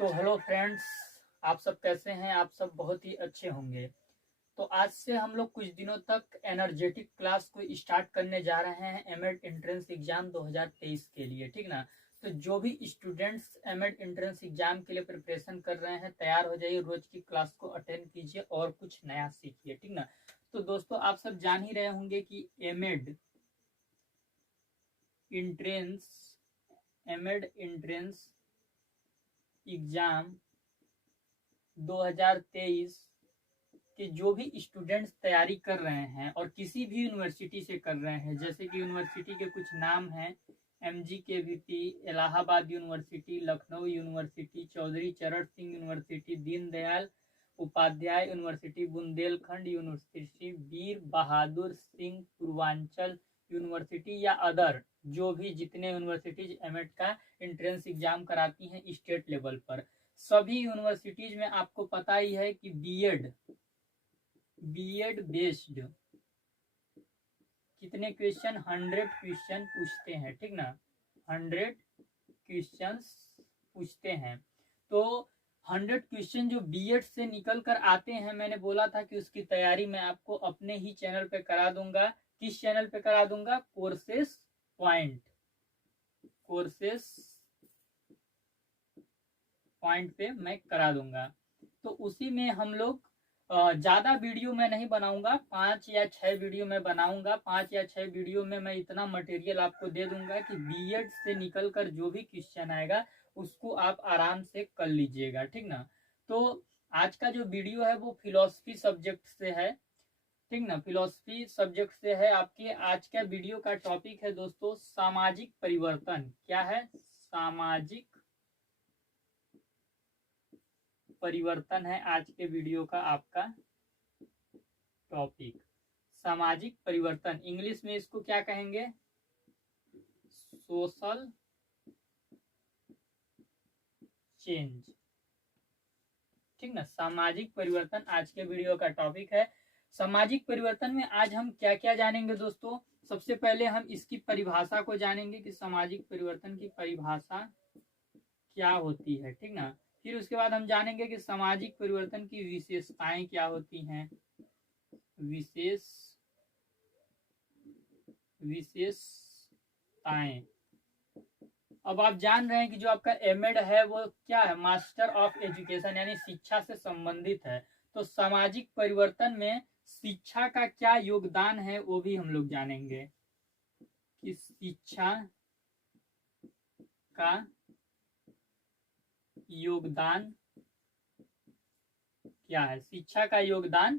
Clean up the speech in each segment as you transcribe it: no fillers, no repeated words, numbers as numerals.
तो hello friends, आप सब कैसे हैं। आप सब बहुत ही अच्छे होंगे। तो आज से हम लोग कुछ दिनों तक एनर्जेटिक क्लास को स्टार्ट करने जा रहे हैं एमएड एंट्रेंस एग्जाम 2023 के लिए, ठीक ना। तो जो भी स्टूडेंट्स एमएड एंट्रेंस एग्जाम के लिए प्रिपरेशन कर रहे हैं, तैयार हो जाइए, रोज की क्लास को अटेंड कीजिए और कुछ नया सीखिए, ठीक ना। तो दोस्तों, आप सब जान ही रहे होंगे कि एमएड एंट्रेंस एग्जाम 2023 कि जो भी स्टूडेंट्स तैयारी कर रहे हैं और किसी भी यूनिवर्सिटी से कर रहे हैं, जैसे कि यूनिवर्सिटी के कुछ नाम हैं: MGKVT, Allahabad university, Lucknow university, Chaudhary Charan Singh university, Deendayal Upadhyay university, Bundelkhand university, Veer Bahadur Singh Purvanchal university या अदर जो भी जितने यूनिवर्सिटीज एमएड का एंट्रेंस एग्जाम कराती हैं स्टेट लेवल पर, सभी यूनिवर्सिटीज में आपको पता ही है कि बीएड बेस्ड कितने क्वेश्चन 100 क्वेश्चन पूछते हैं, ठीक ना। 100 क्वेश्चंस पूछते हैं। तो 100 क्वेश्चन जो बीएड से निकल कर आते हैं, मैंने बोला था कि उसकी तैयारी मैं आपको अपने ही चैनल पे करा दूंगा। किस चैनल पे करा दूंगा? कोर्सेस पॉइंट पे मैं करा दूंगा। तो उसी में हम लोग ज्यादा वीडियो मैं नहीं बनाऊंगा, 5 या 6 वीडियो मैं बनाऊंगा। 5 या 6 वीडियो में मैं इतना मटेरियल आपको दे दूंगा कि बीएड से निकलकर जो भी क्वेश्चन आएगा उसको आप आराम से कर लीजिएगा, ठीक ना। तो आज का जो वीडियो है वो फिलॉसफी सब्जेक्ट से है, ठीक ना। फिलॉसफी सब्जेक्ट से है। आपके आज का वीडियो का टॉपिक है दोस्तों सामाजिक परिवर्तन। क्या है? सामाजिक परिवर्तन है आज के वीडियो का आपका टॉपिक। सामाजिक परिवर्तन, इंग्लिश में इसको क्या कहेंगे? सोशल चेंज, ठीक ना। सामाजिक परिवर्तन आज के वीडियो का टॉपिक है। सामाजिक परिवर्तन में आज हम क्या क्या जानेंगे दोस्तों? सबसे पहले हम इसकी परिभाषा को जानेंगे कि सामाजिक परिवर्तन की परिभाषा क्या होती है, ठीक ना। फिर उसके बाद हम जानेंगे कि सामाजिक परिवर्तन की विशेषताएं क्या होती हैं। विशेषताएं। अब आप जान रहे हैं कि जो आपका एमएड है वो क्या है? मास्टर ऑफ एजुकेशन, यानी शिक्षा से संबंधित है। तो सामाजिक परिवर्तन में शिक्षा का क्या योगदान है वो भी हम लोग जानेंगे कि शिक्षा का योगदान क्या है, शिक्षा का योगदान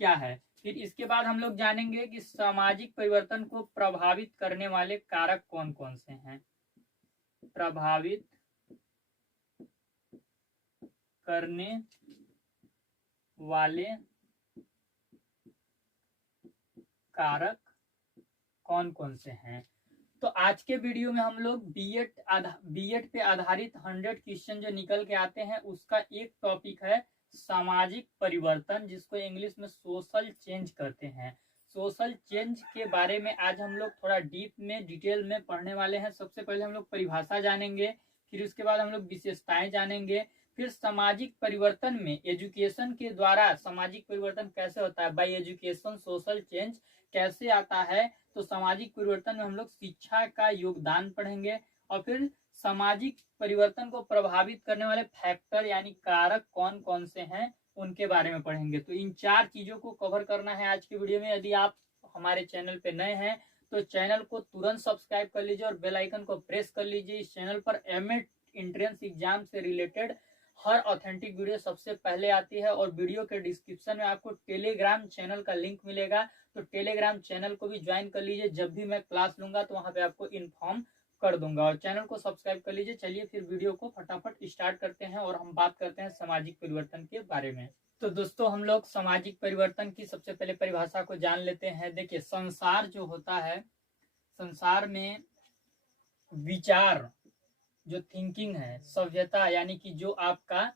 क्या है। फिर इसके बाद हम लोग जानेंगे कि सामाजिक परिवर्तन को प्रभावित करने वाले कारक कौन कौन से हैं। प्रभावित करने वाले कारक कौन कौन से हैं। तो आज के वीडियो में हम लोग बीएड पे आधारित 100 क्वेश्चन जो निकल के आते हैं उसका एक टॉपिक है सामाजिक परिवर्तन, जिसको इंग्लिश में सोशल चेंज कहते हैं। सोशल चेंज के बारे में आज हम लोग थोड़ा डीप में डिटेल में पढ़ने वाले हैं। सबसे पहले हम लोग परिभाषा जानेंगे, फिर उसके बाद हम लोग विशेषताएं जानेंगे, फिर सामाजिक परिवर्तन में एजुकेशन के द्वारा सामाजिक परिवर्तन कैसे होता है, बाय एजुकेशन सोशल चेंज कैसे आता है। तो सामाजिक परिवर्तन में हम लोग शिक्षा का योगदान पढ़ेंगे और फिर सामाजिक परिवर्तन को प्रभावित करने वाले फैक्टर यानी कारक कौन कौन से हैं उनके बारे में पढ़ेंगे। तो इन 4 चीजों को कवर करना है आज की वीडियो में। यदि आप हमारे चैनल पे नए हैं तो चैनल को तुरंत सब्सक्राइब कर लीजिए और बेल आइकन को प्रेस कर लीजिए। इस चैनल पर एमएड एंट्रेंस एग्जाम से रिलेटेड हर ऑथेंटिक वीडियो सबसे पहले आती है। और वीडियो के डिस्क्रिप्शन में आपको टेलीग्राम चैनल का लिंक मिलेगा, तो टेलीग्राम चैनल को भी ज्वाइन कर लीजिए। जब भी मैं क्लास लूंगा तो वहां पे आपको इन्फॉर्म कर दूंगा, और चैनल को सब्सक्राइब कर लीजिए। चलिए फिर वीडियो को फटाफट स्टार्ट करते हैं और हम बात करते हैं सामाजिक परिवर्तन के बारे में। तो दोस्तों, हम लोग सामाजिक परिवर्तन की सबसे पहले परिभाषा को जान लेते हैं। देखिए, संसार जो होता है, संसार में विचार जो थिंकिंग है, सभ्यता यानी कि जो आपका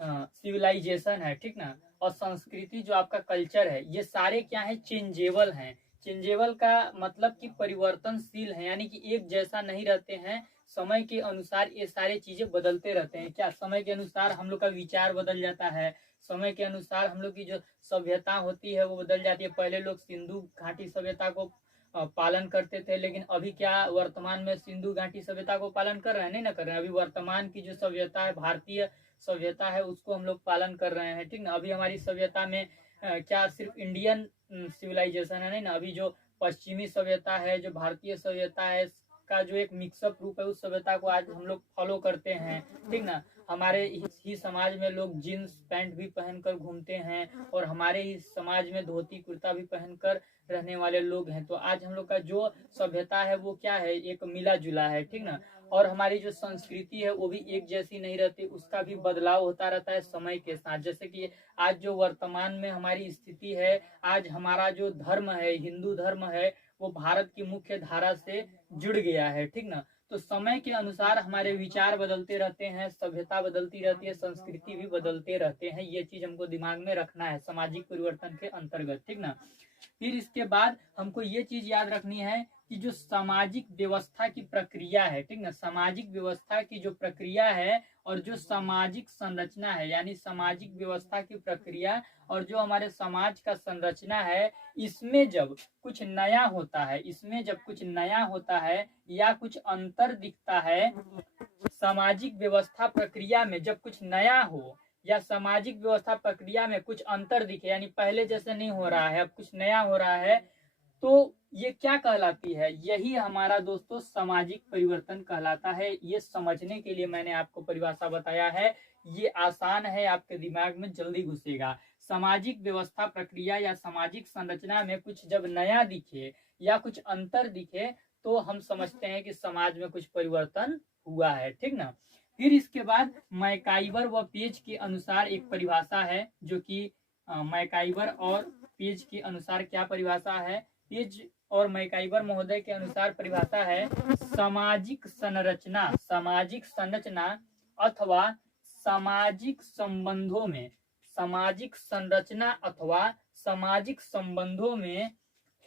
सिविलाइजेशन है, ठीक ना, और संस्कृति जो आपका कल्चर है, ये सारे क्या है? चेंजेबल हैं। चेंजेबल का मतलब कि परिवर्तनशील है, यानी कि एक जैसा नहीं रहते हैं, समय के अनुसार ये सारे चीजें बदलते रहते हैं। क्या समय के अनुसार हम लोग का विचार बदल जाता है, समय के अनुसार हम लोग की जो सभ्यता होती है वो बदल जाती है। पहले लोग सिंधु घाटी सभ्यता को पालन करते थे, लेकिन अभी क्या वर्तमान में सिंधु घाटी सभ्यता को पालन कर रहे हैं? नहीं ना कर रहे हैं। अभी वर्तमान की जो सभ्यता है, भारतीय सभ्यता है, उसको हम लोग पालन कर रहे हैं, ठीक ना। अभी हमारी सभ्यता में क्या सिर्फ इंडियन सिविलाइजेशन है? नहीं ना, अभी जो पश्चिमी सभ्यता है, जो भारतीय सभ्यता है का जो एक मिक्सअप रूप है, उस सभ्यता को आज हम लोग फॉलो करते हैं, ठीक ना। हमारे ही समाज में लोग जीन्स पैंट भी पहनकर घूमते हैं, और हमारे ही समाज में धोती कुर्ता भी पहनकर रहने वाले लोग हैं। तो आज हम लोग का जो सभ्यता है वो क्या है, एक मिला जुला है, ठीक ना। और हमारी जो संस्कृति है वो भी एक जैसी नहीं रहती, उसका भी बदलाव होता रहता है समय के साथ। जैसे कि आज जो वर्तमान में हमारी स्थिति है, आज हमारा जो धर्म है, हिंदू धर्म है, वो भारत की मुख्य धारा से जुड़ गया है, ठीक ना। तो समय के अनुसार हमारे विचार बदलते रहते हैं, सभ्यता बदलती रहती है, संस्कृति भी बदलते रहते हैं। ये चीज हमको दिमाग में रखना है सामाजिक परिवर्तन के अंतर्गत, ठीक ना। फिर इसके बाद हमको ये चीज याद रखनी है कि जो सामाजिक व्यवस्था की प्रक्रिया है, ठीक ना, सामाजिक व्यवस्था की जो प्रक्रिया है और जो सामाजिक संरचना है, यानी सामाजिक व्यवस्था की प्रक्रिया और जो हमारे समाज का संरचना है, इसमें जब कुछ नया होता है, इसमें जब कुछ नया होता है या कुछ अंतर दिखता है, सामाजिक व्यवस्था प्रक्रिया में जब कुछ नया हो या सामाजिक व्यवस्था प्रक्रिया में कुछ अंतर दिखे, यानी पहले जैसे नहीं हो रहा है, अब कुछ नया हो रहा है, तो ये क्या कहलाती है? यही हमारा दोस्तों सामाजिक परिवर्तन कहलाता है। ये समझने के लिए मैंने आपको परिभाषा बताया है, ये आसान है, आपके दिमाग में जल्दी घुसेगा। सामाजिक व्यवस्था प्रक्रिया या सामाजिक संरचना में कुछ जब नया दिखे या कुछ अंतर दिखे, तो हम समझते हैं कि समाज में कुछ परिवर्तन हुआ है, ठीक ना। फिर इसके बाद मैकाइवर व पेज के अनुसार एक परिभाषा है, जो कि मैकाइवर और पेज के अनुसार क्या परिभाषा है? पेज और मैकाइवर महोदय के अनुसार परिभाषा है सामाजिक संरचना, सामाजिक संरचना अथवा सामाजिक संबंधों में, सामाजिक संरचना अथवा सामाजिक संबंधों में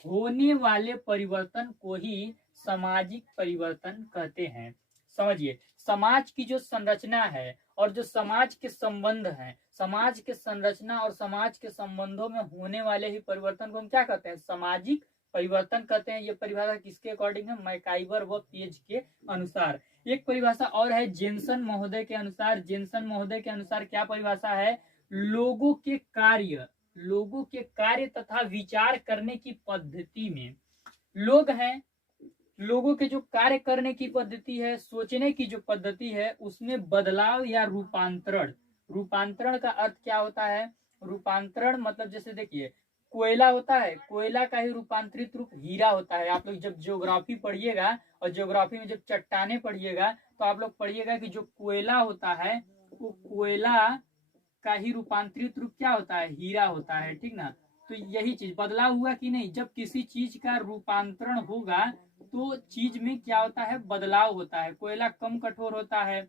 होने वाले परिवर्तन को ही सामाजिक परिवर्तन कहते हैं। समझिए, समाज की जो संरचना है और जो समाज के संबंध हैं, समाज के संरचना और समाज के संबंधों में होने वाले ही परिवर्तन को हम क्या कहते हैं? सामाजिक परिवर्तन कहते हैं। ये परिभाषा किसके अकॉर्डिंग है? मैकाइवर व पेज के अनुसार। एक परिभाषा और है जेनसन महोदय के अनुसार। जेनसन महोदय के अनुसार क्या परिभाषा है? लोगों के कार्य, लोगों के कार्य तथा विचार करने की पद्धति में, लोग हैं, लोगों के जो कार्य करने की पद्धति है, सोचने की जो पद्धति है, उसमें बदलाव या रूपांतरण। रूपांतरण का अर्थ क्या होता है? रूपांतरण मतलब जैसे देखिए, कोयला होता है, कोयला का ही रूपांतरित रूप हीरा होता है। आप लोग जब ज्योग्राफी पढ़िएगा और ज्योग्राफी में जब चट्टाने पढ़िएगा, तो आप लोग पढ़िएगा कि जो कोयला होता है, वो कोयला का ही रूपांतरित रूप क्या होता है? हीरा होता है, ठीक ना। तो यही चीज बदलाव हुआ कि नहीं? जब किसी चीज का रूपांतरण होगा तो चीज में क्या होता है? बदलाव होता है। कोयला कम कठोर होता है,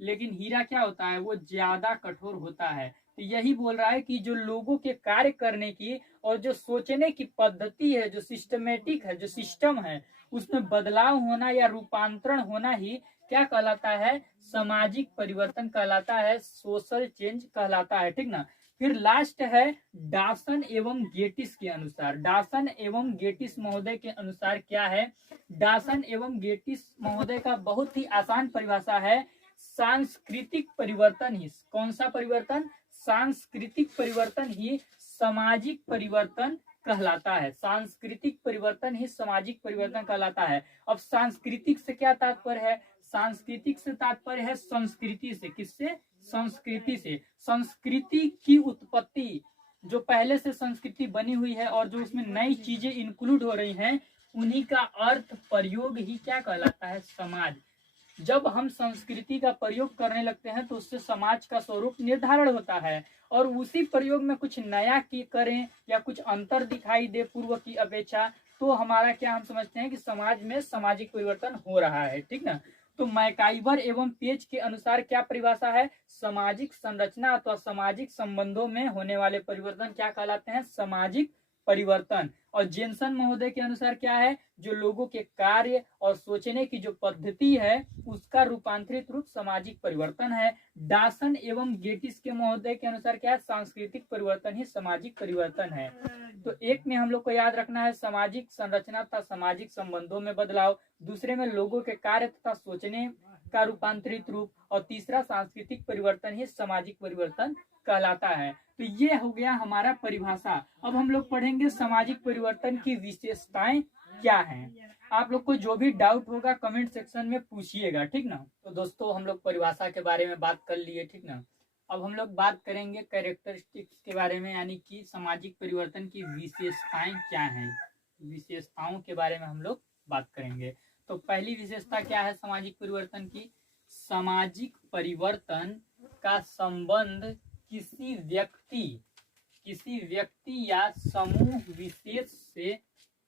लेकिन हीरा क्या होता है? वो ज्यादा कठोर होता है। तो यही बोल रहा है कि जो लोगों के कार्य करने की और जो सोचने की पद्धति है, जो सिस्टमेटिक है, जो सिस्टम है, उसमें बदलाव होना या रूपांतरण होना ही क्या कहलाता है? सामाजिक परिवर्तन कहलाता है, सोशल चेंज कहलाता है, ठीक ना। फिर लास्ट है डासन एवं गेटिस के अनुसार। डासन एवं गेटिस महोदय के अनुसार क्या है? डासन एवं गेटिस महोदय का बहुत ही आसान परिभाषा है, सांस्कृतिक परिवर्तन ही, कौन सा परिवर्तन? सांस्कृतिक परिवर्तन ही सामाजिक परिवर्तन कहलाता है। सांस्कृतिक परिवर्तन ही सामाजिक परिवर्तन कहलाता है। अब सांस्कृतिक से क्या तात्पर्य है? सांस्कृतिक से तात्पर्य है संस्कृति से। किससे? संस्कृति से। संस्कृति की उत्पत्ति, जो पहले से संस्कृति बनी हुई है और जो उसमें नई चीजें इंक्लूड हो रही हैं, उन्हीं का अर्थ प्रयोग ही क्या कहलाता है? समाज। जब हम संस्कृति का प्रयोग करने लगते हैं तो उससे समाज का स्वरूप निर्धारण होता है, और उसी प्रयोग में कुछ नया की करें या कुछ अंतर दिखाई दे पूर्व की अपेक्षा, तो हमारा क्या, हम समझते हैं कि समाज में सामाजिक परिवर्तन हो रहा है, ठीक ना। तो मैकाइवर एवं पेज के अनुसार क्या परिभाषा है? सामाजिक संरचना अथवा सामाजिक संबंधों में होने वाले परिवर्तन क्या कहलाते हैं? सामाजिक परिवर्तन। और जेनसन महोदय के अनुसार क्या है, जो लोगों के कार्य और सोचने की जो पद्धति है उसका रूपांतरित रूप सामाजिक परिवर्तन है। डासन एवं गेटिस के महोदय के अनुसार क्या है, सांस्कृतिक परिवर्तन ही सामाजिक परिवर्तन है। तो एक में हम लोग को याद रखना है सामाजिक संरचना तथा सामाजिक संबंधों में बदलाव, दूसरे में लोगों के कार्य तथा सोचने का रूपांतरित रूप, और तीसरा सांस्कृतिक परिवर्तन ही सामाजिक परिवर्तन कहलाता है। तो ये हो गया हमारा परिभाषा। अब हम लोग पढ़ेंगे सामाजिक परिवर्तन की विशेषताएं क्या हैं। आप लोग को जो भी डाउट होगा कमेंट सेक्शन में पूछिएगा, ठीक ना। तो दोस्तों हम लोग परिभाषा के बारे में बात कर लिए, ठीक ना। अब हम लोग बात करेंगे कैरेक्टरिस्टिक्स के बारे में, यानी कि सामाजिक परिवर्तन की विशेषताएं क्या हैं। विशेषताओं के बारे में हम लोग बात करेंगे। तो पहली विशेषता क्या है सामाजिक परिवर्तन की, सामाजिक परिवर्तन का संबंध किसी व्यक्ति या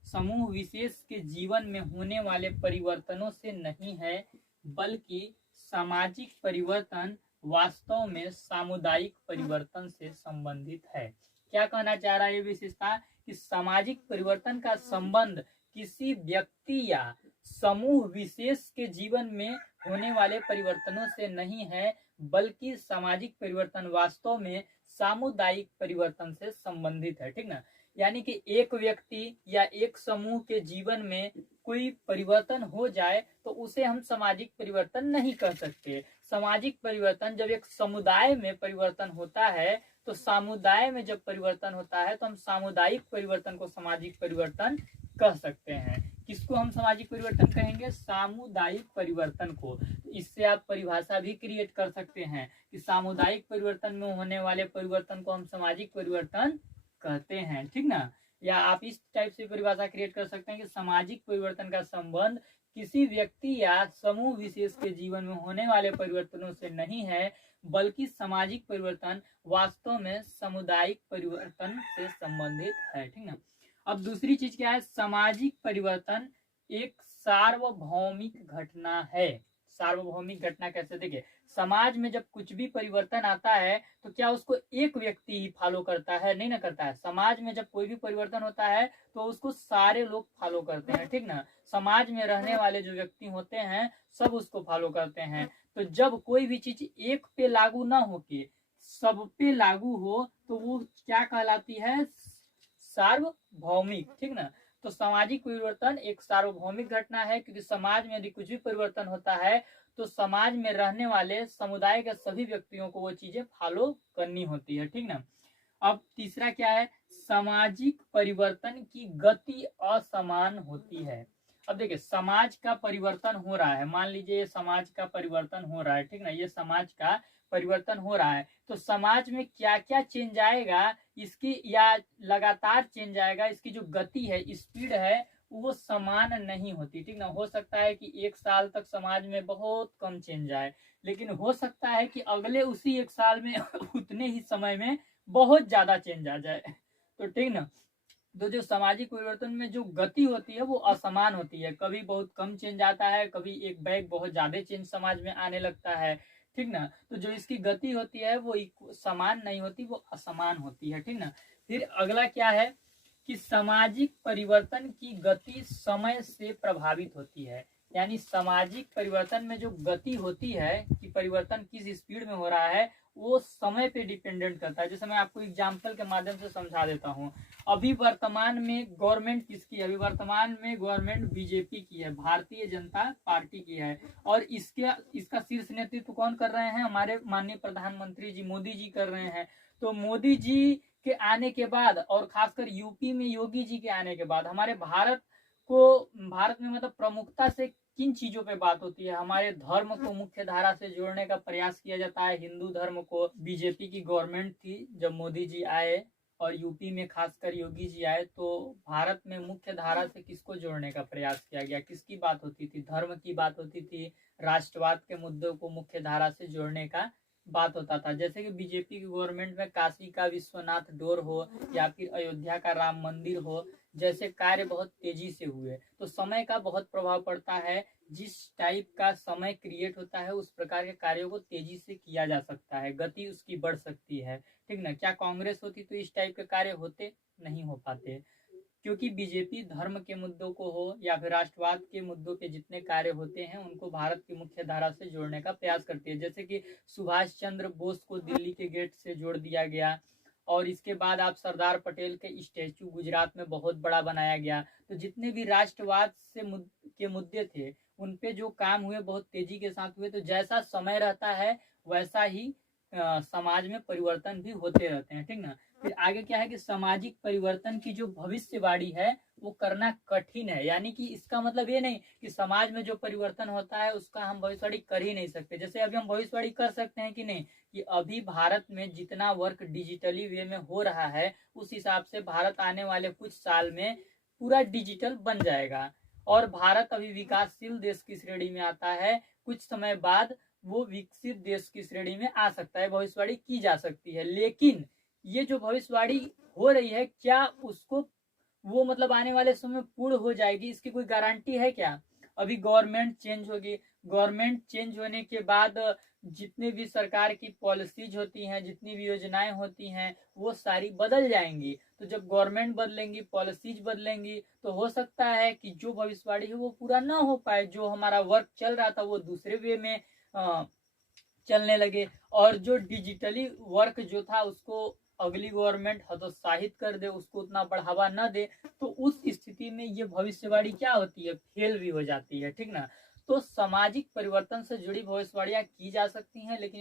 समूह विशेष के जीवन में होने वाले परिवर्तनों से नहीं है, बल्कि सामाजिक परिवर्तन वास्तव में सामुदायिक परिवर्तन से संबंधित है। क्या कहना चाह रहा है ये विशेषता, कि सामाजिक परिवर्तन का संबंध किसी व्यक्ति या समूह विशेष के जीवन में होने वाले परिवर्तनों से नहीं है, बल्कि सामाजिक परिवर्तन वास्तव में सामुदायिक परिवर्तन से संबंधित है, ठीक ना। यानी कि एक व्यक्ति या एक समूह के जीवन में कोई परिवर्तन हो जाए तो उसे हम सामाजिक परिवर्तन नहीं कह सकते। सामाजिक परिवर्तन जब एक समुदाय में परिवर्तन होता है, तो समुदाय में जब परिवर्तन होता है तो हम सामुदायिक परिवर्तन को सामाजिक परिवर्तन कह सकते हैं। किसको हम सामाजिक परिवर्तन कहेंगे, सामुदायिक परिवर्तन को। इससे आप परिभाषा भी क्रिएट कर सकते हैं कि सामुदायिक परिवर्तन में होने वाले परिवर्तन को हम सामाजिक परिवर्तन कहते हैं, ठीक ना। या आप इस टाइप से परिभाषा क्रिएट कर सकते हैं कि सामाजिक परिवर्तन का संबंध किसी व्यक्ति या समूह विशेष के जीवन में होने वाले परिवर्तनों से नहीं है, बल्कि सामाजिक परिवर्तन वास्तव में सामुदायिक परिवर्तन से संबंधित है, ठीक ना। अब दूसरी चीज क्या है, सामाजिक परिवर्तन एक सार्वभौमिक घटना है। सार्वभौमिक घटना कैसे, देखिए समाज में जब कुछ भी परिवर्तन आता है तो क्या उसको एक व्यक्ति ही फॉलो करता है, नहीं ना करता है। समाज में जब कोई भी परिवर्तन होता है तो उसको सारे लोग फॉलो करते हैं, ठीक ना। समाज में रहने वाले जो व्यक्ति होते हैं सब उसको फॉलो करते हैं। तो जब कोई भी चीज एक पे लागू ना होके सब पे लागू हो तो वो क्या कहलाती है, सार्वभौमिक, ठीक ना। तो सामाजिक परिवर्तन एक सार्वभौमिक घटना है, क्योंकि समाज में यदि कुछ भी परिवर्तन होता है तो समाज में रहने वाले समुदाय के सभी व्यक्तियों को वो चीजें फॉलो करनी होती है, ठीक ना। अब तीसरा क्या है, सामाजिक परिवर्तन की गति असमान होती है। अब देखिए समाज का परिवर्तन हो रहा है, मान लीजिए समाज का परिवर्तन हो रहा है, ठीक ना। ये समाज का परिवर्तन हो रहा है तो समाज में क्या क्या चेंज आएगा इसकी, या लगातार चेंज आएगा, इसकी जो गति है, स्पीड है, वो समान नहीं होती, ठीक ना। हो सकता है कि एक साल तक समाज में बहुत कम चेंज आए, लेकिन हो सकता है कि अगले उसी एक साल में उतने ही समय में बहुत ज्यादा चेंज आ जाए, तो ठीक ना। तो जो सामाजिक परिवर्तन में जो गति होती है वो असमान होती है, कभी बहुत कम चेंज आता है, कभी एक बैग बहुत ज्यादा चेंज समाज में आने लगता है, ठीक ना। तो जो इसकी गति होती है वो समान नहीं होती, वो असमान होती है, ठीक ना। फिर अगला क्या है कि सामाजिक परिवर्तन की गति समय से प्रभावित होती है। यानी सामाजिक परिवर्तन में जो गति होती है कि परिवर्तन किस स्पीड में हो रहा है वो समय पे डिपेंडेंट करता है। जैसे मैं आपको एग्जांपल के माध्यम से समझा देता हूँ। अभी वर्तमान में गवर्नमेंट किसकी है, अभी वर्तमान में गवर्नमेंट बीजेपी की है, भारतीय जनता पार्टी की है, और इसका शीर्ष नेतृत्व कौन कर रहे हैं, हमारे माननीय प्रधानमंत्री जी मोदी जी कर रहे हैं। तो मोदी जी के आने के बाद और खासकर यूपी में योगी जी के आने के बाद हमारे भारत में मतलब प्रमुखता से किन चीजों पे बात होती है, हमारे धर्म को मुख्य धारा से जोड़ने का प्रयास किया जाता है। हिंदू धर्म को, बीजेपी की गवर्नमेंट थी जब मोदी जी आए और यूपी में खासकर योगी जी आए, तो भारत में मुख्य धारा से किसको जोड़ने का प्रयास किया गया, किसकी बात होती थी, धर्म की बात होती थी, राष्ट्रवाद के मुद्दों को मुख्य धारा से जोड़ने का बात होता था। जैसे कि बीजेपी की गवर्नमेंट में काशी का विश्वनाथ डोर हो या फिर अयोध्या का राम मंदिर हो, जैसे कार्य बहुत तेजी से हुए। तो समय का बहुत प्रभाव पड़ता है, जिस टाइप का समय क्रिएट होता है उस प्रकार के कार्यों को तेजी से किया जा सकता है, गति उसकी बढ़ सकती है, ठीक ना। क्या कांग्रेस होती तो इस टाइप के कार्य होते नहीं हो पाते, क्योंकि बीजेपी धर्म के मुद्दों को हो या फिर राष्ट्रवाद के मुद्दों के जितने कार्य होते हैं उनको भारत की मुख्य धारा से जोड़ने का प्रयास करती है। जैसे कि सुभाष चंद्र बोस को दिल्ली के गेट से जोड़ दिया गया, और इसके बाद आप सरदार पटेल के स्टैचू गुजरात में बहुत बड़ा बनाया गया। तो जितने भी राष्ट्रवाद से के मुद्दे थे उन पे जो काम हुए बहुत तेजी के साथ हुए। तो जैसा समय रहता है वैसा ही समाज में परिवर्तन भी होते रहते हैं, ठीक ना। फिर आगे क्या है कि सामाजिक परिवर्तन की जो भविष्यवाणी है वो करना कठिन है, यानी कि इसका मतलब ये नहीं कि समाज में जो परिवर्तन होता है उसका हम भविष्यवाणी कर ही नहीं सकते। जैसे अभी हम भविष्यवाणी कर सकते हैं कि नहीं, कि अभी भारत में जितना वर्क डिजिटली वे में हो रहा है उस हिसाब से भारत आने वाले कुछ साल में पूरा डिजिटल बन जाएगा, और भारत अभी विकासशील देश की श्रेणी में आता है, कुछ समय बाद वो विकसित देश की श्रेणी में आ सकता है, भविष्यवाणी की जा सकती है। लेकिन ये जो भविष्यवाणी हो रही है क्या उसको वो मतलब आने वाले समय में पूर्ण हो जाएगी, इसकी कोई गारंटी है क्या? अभी गवर्नमेंट चेंज होगी, गवर्नमेंट चेंज होने के बाद जितने भी सरकार की पॉलिसीज होती हैं, जितनी भी योजनाएं होती हैं वो सारी बदल जाएंगी। तो जब गवर्नमेंट बदलेंगी, पॉलिसीज बदलेंगी, तो हो सकता है कि जो भविष्यवाणी है वो पूरा ना हो पाए, जो हमारा वर्क चल रहा था वो दूसरे वे में चलने लगे, और जो डिजिटली वर्क जो था उसको अगली गवर्नमेंट हतोत्साहित कर दे, उसको उतना बढ़ावा न दे, तो उस स्थिति में ये भविष्यवाणी क्या होती है, फेल भी हो जाती है, ठीक ना। तो सामाजिक परिवर्तन से जुड़ी भविष्यवाणियां की जा सकती हैं, लेकिन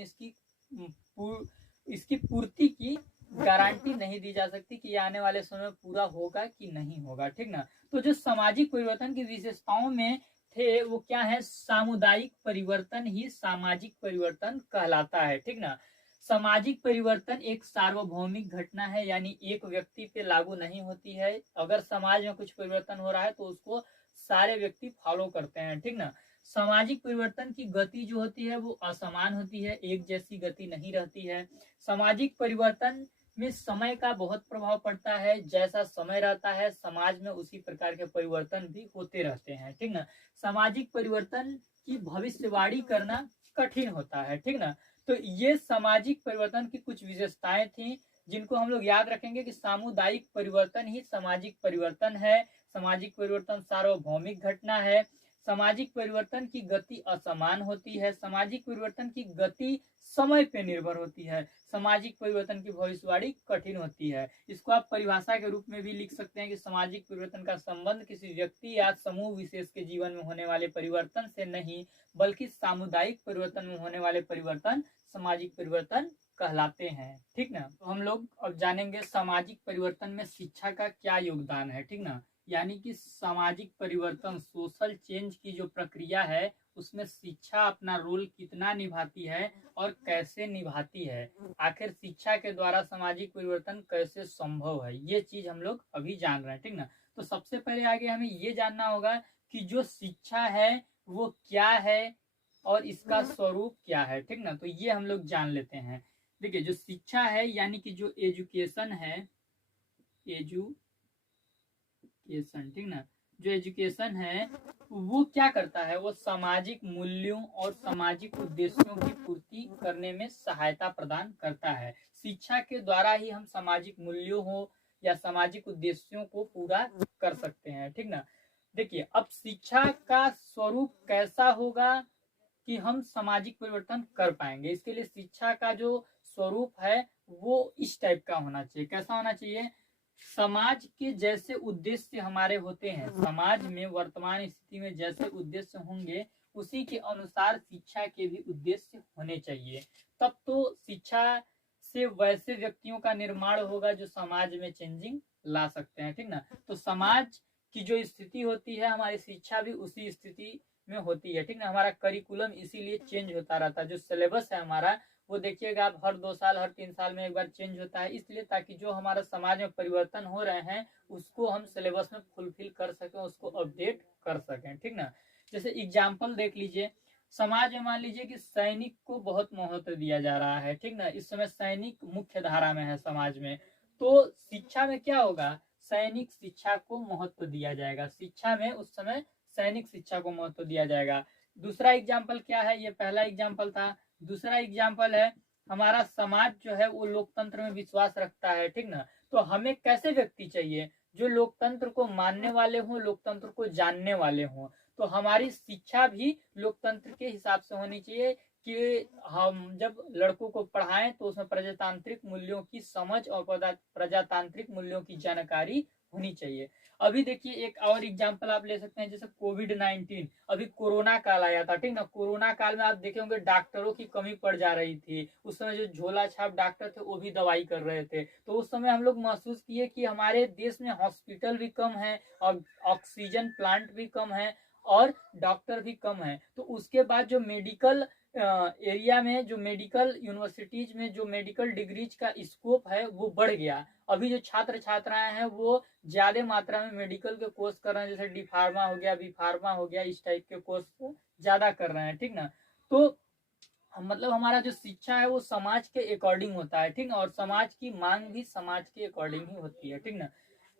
इसकी पूर्ति की गारंटी नहीं दी जा सकती कि आने वाले समय में पूरा होगा कि नहीं होगा, ठीक ना। तो जो सामाजिक परिवर्तन की विशेषताओं में थे वो क्या है, सामुदायिक परिवर्तन ही सामाजिक परिवर्तन कहलाता है, ठीक ना। सामाजिक परिवर्तन एक सार्वभौमिक घटना है, यानी एक व्यक्ति पे लागू नहीं होती है। अगर समाज में कुछ परिवर्तन हो रहा है तो उसको सारे व्यक्ति फॉलो करते हैं, ठीक ना। सामाजिक परिवर्तन की गति जो होती है वो असमान होती है, एक जैसी गति नहीं रहती है। सामाजिक परिवर्तन में समय का बहुत प्रभाव पड़ता है, जैसा समय रहता है समाज में उसी प्रकार के परिवर्तन भी होते रहते हैं, ठीक ना। सामाजिक परिवर्तन की भविष्यवाणी करना कठिन होता है, ठीक ना। तो ये सामाजिक परिवर्तन की कुछ विशेषताएं थी जिनको हम लोग याद रखेंगे कि सामुदायिक परिवर्तन ही सामाजिक परिवर्तन है, सामाजिक परिवर्तन सार्वभौमिक घटना है, सामाजिक परिवर्तन की गति असमान होती है, सामाजिक परिवर्तन की गति समय पे निर्भर होती है, सामाजिक परिवर्तन की भविष्यवाणी कठिन होती है। इसको आप परिभाषा के रूप में भी लिख सकते हैं कि सामाजिक परिवर्तन का संबंध किसी व्यक्ति या समूह विशेष के जीवन में होने वाले परिवर्तन से नहीं, बल्कि सामुदायिक परिवर्तन में होने वाले परिवर्तन सामाजिक परिवर्तन कहलाते हैं, ठीक ना। तो हम लोग अब जानेंगे सामाजिक परिवर्तन में शिक्षा का क्या योगदान है, ठीक ना। यानी कि सामाजिक परिवर्तन, सोशल चेंज की जो प्रक्रिया है उसमें शिक्षा अपना रोल कितना निभाती है और कैसे निभाती है, आखिर शिक्षा के द्वारा सामाजिक परिवर्तन कैसे संभव है, ये चीज हम लोग अभी जान रहे हैं, ठीक ना। तो सबसे पहले आगे हमें ये जानना होगा कि जो शिक्षा है वो क्या है और इसका स्वरूप क्या है, ठीक ना। तो ये हम लोग जान लेते हैं। देखिए जो शिक्षा है यानी कि जो एजुकेशन है, एजुकेशन, ठीक ना, जो एजुकेशन है वो क्या करता है, वो सामाजिक मूल्यों और सामाजिक उद्देश्यों की पूर्ति करने में सहायता प्रदान करता है। शिक्षा के द्वारा ही हम सामाजिक मूल्यों हो या सामाजिक उद्देश्यों को पूरा कर सकते हैं, ठीक ना। देखिए अब शिक्षा का स्वरूप कैसा होगा कि हम सामाजिक परिवर्तन कर पाएंगे, इसके लिए शिक्षा का जो स्वरूप है वो इस टाइप का होना चाहिए। कैसा होना चाहिए, समाज के जैसे उद्देश्य हमारे होते हैं, समाज में वर्तमान स्थिति में जैसे उद्देश्य होंगे उसी के अनुसार शिक्षा के भी उद्देश्य होने चाहिए। तब तो शिक्षा से वैसे व्यक्तियों का निर्माण होगा जो समाज में चेंजिंग ला सकते हैं, ठीक ना। तो समाज की जो स्थिति होती है हमारी शिक्षा भी उसी स्थिति में होती है, ठीक ना। हमारा करिकुलम इसीलिए चेंज होता रहता है, जो सिलेबस है हमारा वो देखिएगा आप हर 2 साल हर 3 साल में एक बार चेंज होता है, इसलिए ताकि जो हमारा समाज में परिवर्तन हो रहे हैं उसको हम सिलेबस में फुलफिल कर सकें, उसको अपडेट कर सकें, ठीक ना। जैसे एग्जाम्पल देख लीजिए, समाज में मान लीजिए कि सैनिक को बहुत महत्व दिया जा रहा है, ठीक ना। इस समय सैनिक मुख्य धारा में है समाज में, तो शिक्षा में क्या होगा, सैनिक शिक्षा को महत्व दिया जाएगा। शिक्षा में उस समय सैनिक शिक्षा को महत्व दिया जाएगा। दूसरा एग्जाम्पल क्या है, ये पहला एग्जाम्पल था। दूसरा एग्जाम्पल है हमारा समाज जो है वो लोकतंत्र में विश्वास रखता है, ठीक ना। तो हमें कैसे व्यक्ति चाहिए, जो लोकतंत्र को मानने वाले हों, लोकतंत्र को जानने वाले हों। तो हमारी शिक्षा भी लोकतंत्र के हिसाब से होनी चाहिए कि हम जब लड़कों को पढ़ाएं तो उसमें प्रजातांत्रिक मूल्यों की समझ और प्रजातांत्रिक मूल्यों की जानकारी होनी चाहिए। अभी देखिए एक और एग्जांपल आप ले सकते हैं, जैसे कोविड-19, अभी कोरोना काल आया था, ठीक ना। कोरोना काल में आप देखे होंगे डॉक्टरों की कमी पड़ जा रही थी। उस समय जो झोला छाप डॉक्टर थे वो भी दवाई कर रहे थे। तो उस समय हम लोग महसूस किए कि हमारे देश में हॉस्पिटल भी कम है और ऑक्सीजन प्लांट भी कम है और डॉक्टर भी कम है। तो उसके बाद जो मेडिकल एरिया में, जो मेडिकल यूनिवर्सिटीज में जो मेडिकल डिग्रीज का स्कोप है वो बढ़ गया। अभी जो छात्र छात्राएं हैं वो ज्यादा मात्रा में मेडिकल के कोर्स कर रहे हैं, जैसे डी फार्मा हो गया, बी फार्मा हो गया, इस टाइप के कोर्स ज्यादा कर रहे हैं, ठीक ना। तो मतलब हमारा जो शिक्षा है वो समाज के अकॉर्डिंग होता है, ठीक ना। और समाज की मांग भी समाज के अकॉर्डिंग ही होती है, ठीक ना।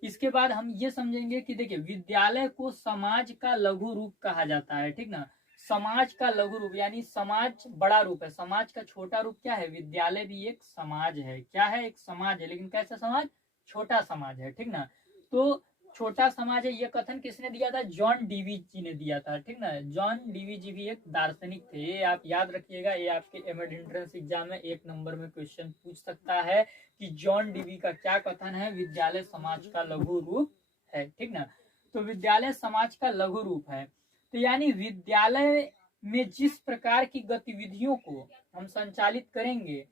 इसके बाद हम ये समझेंगे कि देखिए विद्यालय को समाज का लघु रूप कहा जाता है, ठीक ना। समाज का लघु रूप यानी समाज बड़ा रूप है, समाज का छोटा रूप क्या है, विद्यालय भी एक समाज है। क्या है, एक समाज है, लेकिन कैसा समाज, छोटा समाज है, ठीक ना। तो छोटा समाज है, ये कथन किसने दिया था, जॉन डीवी जी ने दिया था, ठीक ना। जॉन डीवी जी भी एक दार्शनिक थे, ये आप याद रखिएगा, ये आपके एमएड एंट्रेंस एग्जाम में 1 नंबर में क्वेश्चन पूछ सकता है कि जॉन डीवी का क्या कथन है, विद्यालय समाज का लघु रूप है, ठीक ना। तो विद्यालय समाज का लघु रूप है। तो यानी विद्यालय में जिस प्रकार की गतिविधियों को हम संचालित करेंगे,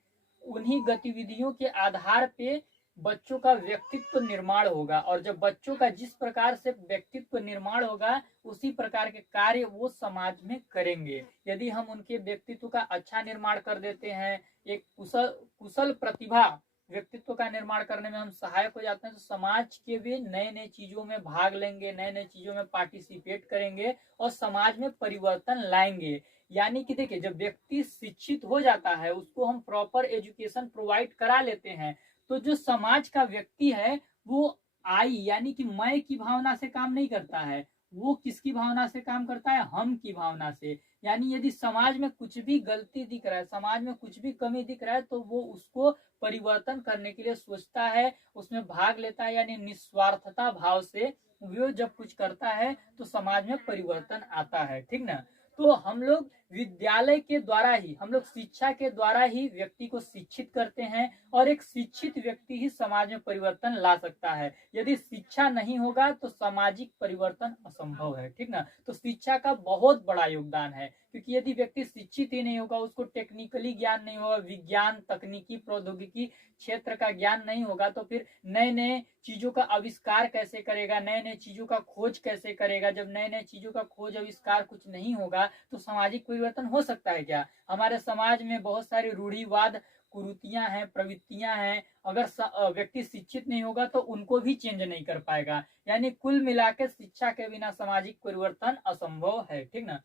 उन्हीं गतिविधियों के आधार पे बच्चों का व्यक्तित्व निर्माण होगा। और जब बच्चों का जिस प्रकार से व्यक्तित्व निर्माण होगा, उसी प्रकार के कार्य वो समाज में करेंगे। यदि हम उनके व्यक्तित्व का अच्छा निर्माण कर देते हैं, एक कुशल प्रतिभा व्यक्तित्व का निर्माण करने में हम सहायक हो जाते हैं, तो समाज के भी नए नए चीजों में भाग लेंगे, नए नए चीजों में पार्टिसिपेट करेंगे और समाज में परिवर्तन लाएंगे। यानी कि देखिए, जब व्यक्ति शिक्षित हो जाता है, उसको हम प्रॉपर एजुकेशन प्रोवाइड करा लेते हैं, तो जो समाज का व्यक्ति है वो आई यानी कि मैं की भावना से काम नहीं करता है, वो किसकी भावना से काम करता है, हम की भावना से। यानी यदि समाज में कुछ भी गलती दिख रहा है, समाज में कुछ भी कमी दिख रहा है, तो वो उसको परिवर्तन करने के लिए सोचता है, उसमें भाग लेता है। यानी निस्वार्थता भाव से वो जब कुछ करता है तो समाज में परिवर्तन आता है, ठीक ना। तो हम लोग विद्यालय के द्वारा ही, हम लोग शिक्षा के द्वारा ही व्यक्ति को शिक्षित करते हैं और एक शिक्षित व्यक्ति ही समाज में परिवर्तन ला सकता है। यदि शिक्षा नहीं होगा तो सामाजिक परिवर्तन असंभव है, ठीक ना। तो शिक्षा का बहुत बड़ा योगदान है, क्योंकि यदि व्यक्ति शिक्षित ही नहीं होगा, उसको टेक्निकली ज्ञान नहीं होगा, विज्ञान तकनीकी प्रौद्योगिकी क्षेत्र का ज्ञान नहीं होगा, तो फिर नए नए चीजों का आविष्कार कैसे करेगा, नए नए चीजों का खोज कैसे करेगा। जब नए नए चीजों का खोज आविष्कार कुछ नहीं होगा तो सामाजिक परिवर्तन हो सकता है क्या। हमारे समाज में बहुत सारी रूढ़िवाद कुरीतियां हैं, प्रवृत्तियां हैं, अगर व्यक्ति शिक्षित नहीं होगा तो उनको भी चेंज नहीं कर पाएगा। यानी कुल मिलाकर शिक्षा के बिना सामाजिक परिवर्तन असंभव है, ठीक ना।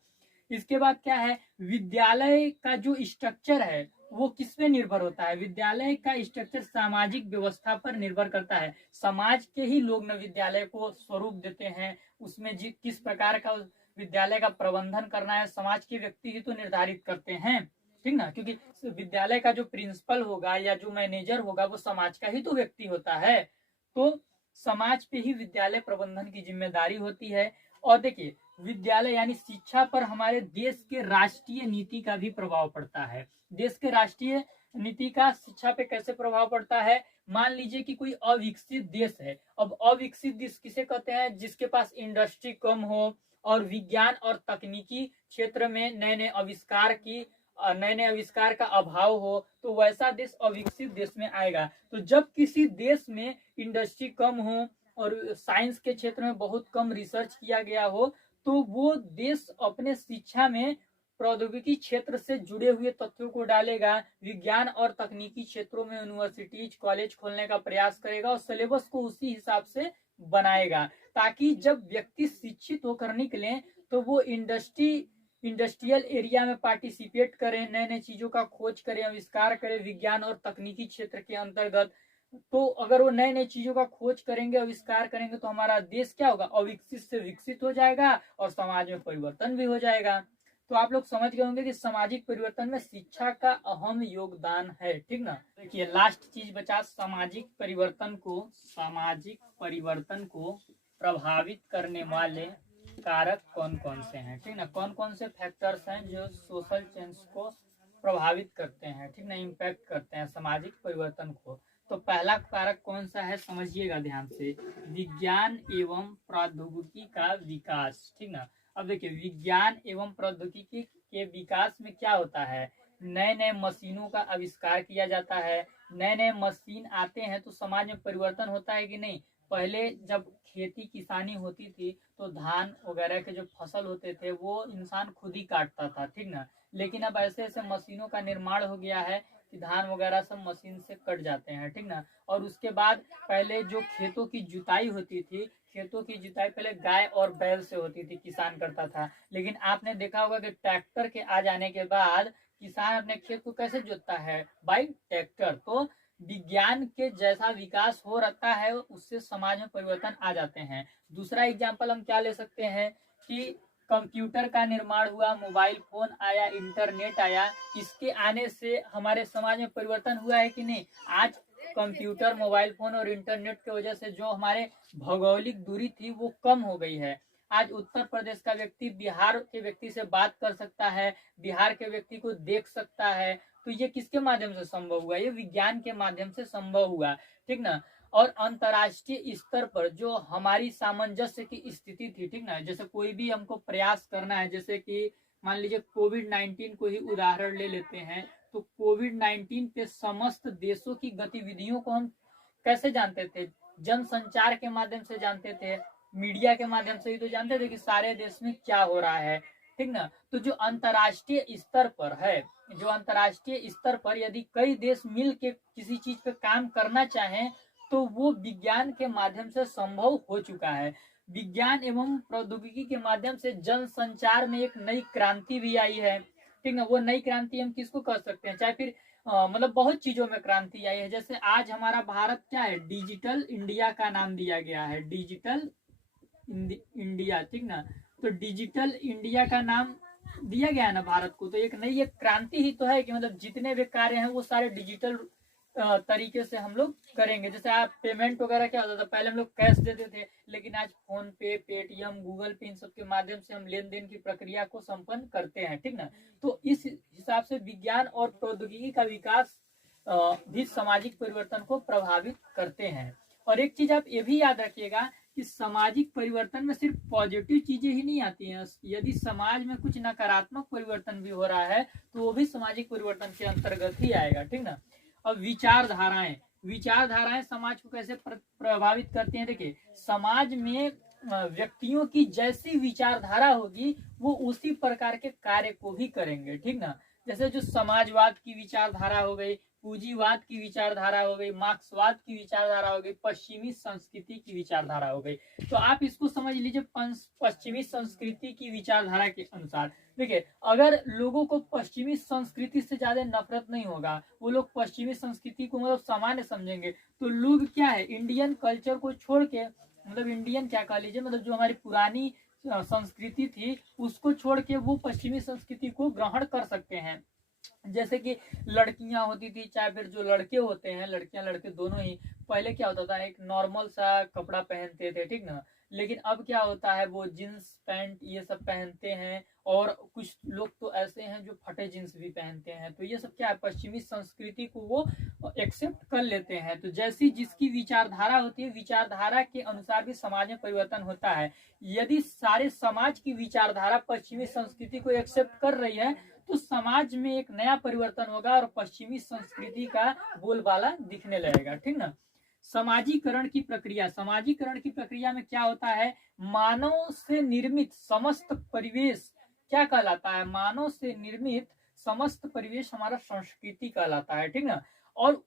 इसके बाद क्या है, विद्यालय का जो स्ट्रक्चर है वो किस पे निर्भर होता है, विद्यालय का स्ट्रक्चर सामाजिक व्यवस्था पर निर्भर करता है। समाज के ही लोग न विद्यालय को स्वरूप देते हैं, उसमें किस प्रकार का विद्यालय का प्रबंधन करना है, समाज के व्यक्ति ही तो निर्धारित करते हैं, ठीक ना। क्योंकि विद्यालय का जो प्रिंसिपल होगा या जो मैनेजर होगा वो समाज का ही तो व्यक्ति होता है। तो समाज पे ही विद्यालय प्रबंधन की जिम्मेदारी होती है। और देखिए, विद्यालय यानी शिक्षा पर हमारे देश के राष्ट्रीय नीति का भी प्रभाव पड़ता है। देश के राष्ट्रीय नीति का शिक्षा पे कैसे प्रभाव पड़ता है, मान लीजिए कि कोई अविकसित देश है। अब अविकसित देश किसे कहते हैं, जिसके पास इंडस्ट्री कम हो और विज्ञान और तकनीकी क्षेत्र में नए नए आविष्कार का अभाव हो, तो वैसा देश अविकसित देश में आएगा। तो जब किसी देश में इंडस्ट्री कम हो और साइंस के क्षेत्र में बहुत कम रिसर्च किया गया हो, तो वो देश अपने शिक्षा में प्रौद्योगिकी क्षेत्र से जुड़े हुए तथ्यों को डालेगा, विज्ञान और तकनीकी क्षेत्रों में यूनिवर्सिटीज कॉलेज खोलने का प्रयास करेगा और सिलेबस को उसी हिसाब से बनाएगा, ताकि जब व्यक्ति शिक्षित होकर निकले तो वो इंडस्ट्रियल एरिया में पार्टिसिपेट करें, नए नए चीजों का खोज करें, आविष्कार करें, विज्ञान और तकनीकी क्षेत्र के अंतर्गत तो अगर वो नए नए चीजों का खोज करेंगे, आविष्कार करेंगे, तो हमारा देश क्या होगा, अविकसित से विकसित हो जाएगा और समाज में परिवर्तन भी हो जाएगा। तो आप लोग समझ गए होंगे कि सामाजिक परिवर्तन में शिक्षा का अहम योगदान है। ठीक ना। देखिए लास्ट चीज बचा, सामाजिक परिवर्तन को प्रभावित करने वाले कारक कौन कौन से हैं। ठीक ना, कौन कौन से फैक्टर्स हैं जो सोशल चेंज को प्रभावित करते हैं, ठीक ना, इम्पैक्ट करते हैं सामाजिक परिवर्तन को। तो पहला कारक कौन सा है, समझिएगा ध्यान से, विज्ञान एवं प्रौद्योगिकी का विकास। ठीक ना। अब देखिए विज्ञान एवं प्रौद्योगिकी के विकास में क्या होता है, नए नए मशीनों का आविष्कार किया जाता है। नए नए मशीन आते हैं तो समाज में परिवर्तन होता है कि नहीं। पहले जब खेती किसानी होती थी तो धान वगैरह के जो फसल होते थे वो इंसान खुद ही काटता था। ठीक ना। लेकिन अब ऐसे ऐसे मशीनों का निर्माण हो गया है कि धान वगैरह सब मशीन से कट जाते हैं। ठीक ना। और उसके बाद पहले जो खेतों की जुताई होती थी, खेतों की जुताई पहले गाय और बैल से होती थी, किसान करता था। लेकिन आपने देखा होगा कि ट्रैक्टर के आ जाने के बाद किसान अपने खेत को कैसे जोतता है, बाई ट्रैक्टर। तो विज्ञान के जैसा विकास हो रहता है उससे समाज में परिवर्तन आ जाते हैं। दूसरा एग्जाम्पल हम क्या ले सकते हैं कि कंप्यूटर का निर्माण हुआ, मोबाइल फोन आया, इंटरनेट आया। इसके आने से हमारे समाज में परिवर्तन हुआ है कि नहीं। आज कंप्यूटर, मोबाइल फोन और इंटरनेट की वजह से जो हमारे भौगोलिक दूरी थी वो कम हो गई है। आज उत्तर प्रदेश का व्यक्ति बिहार के व्यक्ति से बात कर सकता है, बिहार के व्यक्ति को देख सकता है। तो ये किसके माध्यम से संभव हुआ, ये विज्ञान के माध्यम से संभव हुआ। ठीक ना। और अंतर्राष्ट्रीय स्तर पर जो हमारी सामंजस्य की स्थिति थी, ठीक ना, जैसे कोई भी हमको प्रयास करना है, जैसे कि मान लीजिए कोविड-19 को ही उदाहरण ले लेते हैं, तो कोविड-19 पे समस्त देशों की गतिविधियों को हम कैसे जानते थे, जनसंचार के माध्यम से जानते थे, मीडिया के माध्यम से ही तो जानते थे कि सारे देश में क्या हो रहा है। ठीक ना। तो जो अंतर्राष्ट्रीय स्तर पर है, जो अंतर्राष्ट्रीय स्तर पर यदि कई देश मिल के किसी चीज पे काम करना चाहें तो वो विज्ञान के माध्यम से संभव हो चुका है। विज्ञान एवं प्रौद्योगिकी के माध्यम से जनसंचार में एक नई क्रांति भी आई है। ठीक ना। वो नई क्रांति हम किसको कर सकते हैं, चाहे फिर मतलब बहुत चीजों में क्रांति आई है। जैसे आज हमारा भारत क्या है, डिजिटल इंडिया का नाम दिया गया है, डिजिटल इंडिया। ठीक ना। तो डिजिटल इंडिया का नाम दिया गया है ना भारत को, तो एक नई एक क्रांति ही तो है कि मतलब जितने भी कार्य हैं वो सारे डिजिटल तरीके से हम लोग करेंगे। जैसे आप पेमेंट वगैरह क्या होता था, पहले हम लोग कैश देते थे, लेकिन आज फोन पे, पेटीएम, गूगल पे, इन सब के माध्यम से हम लेन देन की प्रक्रिया को संपन्न करते हैं। ठीक ना। तो इस हिसाब से विज्ञान और प्रौद्योगिकी का विकास भी सामाजिक परिवर्तन को प्रभावित करते हैं। और एक चीज आप ये भी याद रखिएगा कि सामाजिक परिवर्तन में सिर्फ पॉजिटिव चीजें ही नहीं आती हैं। यदि समाज में कुछ नकारात्मक परिवर्तन भी हो रहा है तो वो भी सामाजिक परिवर्तन के अंतर्गत ही आएगा। ठीक ना। अब विचारधाराएं, विचारधाराएं समाज को कैसे प्रभावित करती हैं। देखिए समाज में व्यक्तियों की जैसी विचारधारा होगी वो उसी प्रकार के कार्य को भी करेंगे। ठीक ना। जैसे जो समाजवाद की विचारधारा हो गई, पूंजीवाद की विचारधारा हो गई, मार्क्सवाद की विचारधारा हो गई, पश्चिमी संस्कृति की विचारधारा हो गई। तो आप इसको समझ लीजिए पश्चिमी संस्कृति की विचारधारा के अनुसार। देखिए अगर लोगों को पश्चिमी संस्कृति से ज्यादा नफरत नहीं होगा, वो लोग पश्चिमी संस्कृति को मतलब सामान्य समझेंगे, तो लोग क्या है इंडियन कल्चर को छोड़ के, मतलब इंडियन क्या कह लीजिए, मतलब जो हमारी पुरानी संस्कृति थी उसको छोड़ के वो पश्चिमी संस्कृति को ग्रहण कर सकते हैं। जैसे कि लड़कियां होती थी, चाहे फिर जो लड़के होते हैं, लड़कियां लड़के दोनों ही, पहले क्या होता था एक नॉर्मल सा कपड़ा पहनते थे। ठीक ना। लेकिन अब क्या होता है वो जींस पैंट ये सब पहनते हैं, और कुछ लोग तो ऐसे हैं जो फटे जींस भी पहनते हैं। तो ये सब क्या है, पश्चिमी संस्कृति को वो एक्सेप्ट कर लेते हैं। तो जैसी जिसकी विचारधारा होती है, विचारधारा के अनुसार भी समाज में परिवर्तन होता है। यदि सारे समाज की विचारधारा पश्चिमी संस्कृति को एक्सेप्ट कर रही है तो समाज में एक नया परिवर्तन होगा और पश्चिमी संस्कृति का बोलबाला दिखने लगेगा। ठीक ना। समाजीकरण की प्रक्रिया, समाजीकरण की प्रक्रिया में क्या होता है, मानव से निर्मित समस्त परिवेश क्या कहलाता है, मानव से निर्मित समस्त परिवेश हमारा संस्कृति कहलाता है। ठीक ना। और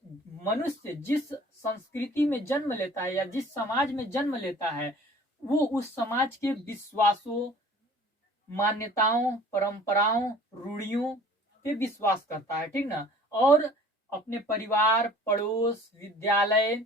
मनुष्य जिस संस्कृति में जन्म लेता है या जिस समाज में जन्म लेता है वो उस समाज के विश्वासों, मान्यताओं, परंपराओं, रूढ़ियों पे विश्वास करता है। ठीक ना। और अपने परिवार, पड़ोस, विद्यालय,